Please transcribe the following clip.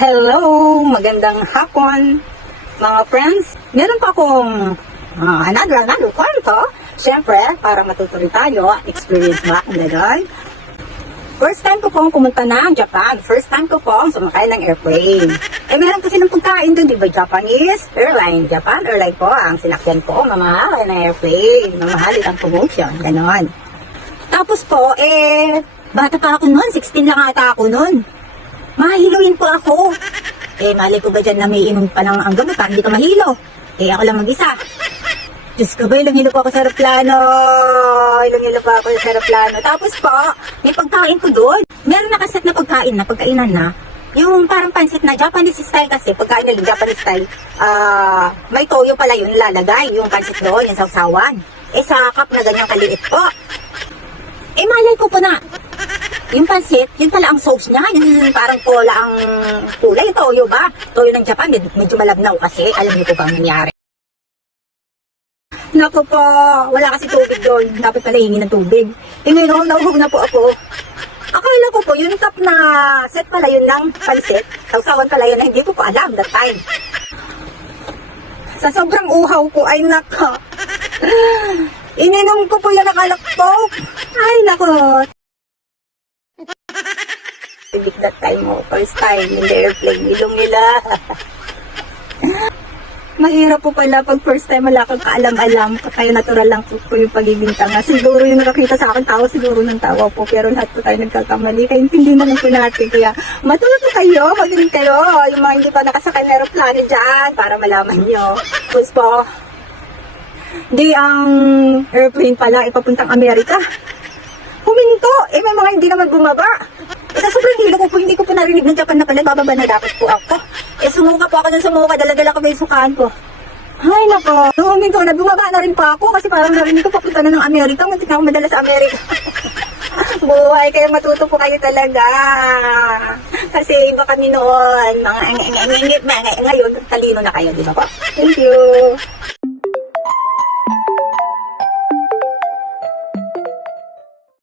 Hello! Magandang hapon, mga friends. Meron pa akong another kwento. Siyempre, para matutuloy tayo, experience ba ang gano'n? First time ko pong pumunta ng Japan. First time ko pong sumakay ng airplane. Meron kasi ng pagkain doon, di ba? Japanese airline. Japan airline po ang sinakyan ko. Mamahalin ng airplane. Mamahalin ang promotion. Gano'n. Tapos po, bata pa ako noon. 16 lang ata ako noon. Mahiluin po ako. Malay ko ba dyan na may inom pa lang ang gamot para hindi ka mahilo? Ako lang mag-isa. Diyos ko ba, ilang hilo po ako sa aeroplano. Ilang hilo po ako sa aeroplano. Tapos po, may pagkain ko doon. Meron nakaset na pagkain na, pagkainan na. Yung parang pansit na Japanese style kasi, pagkain na Japanese style. May toyo pala yun lalagay, yung pansit doon, yung sausawan. Sa cup na ganyang kaliit po. Malay ko po na, yung pansit, yun pala ang sauce niya. Yung parang cola ang kulay. Yung toyo ba? Toyo ng Japan, medyo malabnaw kasi. Alam niyo po ba ang nangyari? Naku po, wala kasi tubig doon. Dapat pala hingi ng tubig. Ngayon, nauhog na po ako. Akala ko po, yung top na set pala yun ng pansit. Sausawan pala yun na hindi ko po alam that time. Sa sobrang uhaw ko, ay naka. Ininom ko po yung nakalakpok. Ay nako. That time mo, first time in the airplane, ilong-ila. Mahirap po pala pag first time wala kang kaalam-alam, kaya natural lang po yung pagibintanga. Siguro yung nakakita sa akin tao, siguro ng tawa po, pero lahat po tayo nagkakamali, kaya hindi naman po natin. Kaya matuto kayo, magaling kayo, yung mga hindi pa nakasakay na aeroplano dyan, para malaman nyo. Tapos po, di ang airplane pala ipapuntang Amerika. Huminto, may mga hindi naman bumaba. Sa sobrang hilo ko po, hindi ko po narinig ng Japan na pala, bababa na dapat po ako. Sumuka po ako dun sumuka, dala-dala ko ba yung sukaan ko. Ay nako, huminto na, bumaba na rin po ako kasi parang narinig ko papunta na ng Amerika, muntik na ako madala sa Amerika. Buhay, kaya matuto po kayo talaga. Kasi iba kami noon, mga ngayon, talino na kayo, di ba po? Thank you.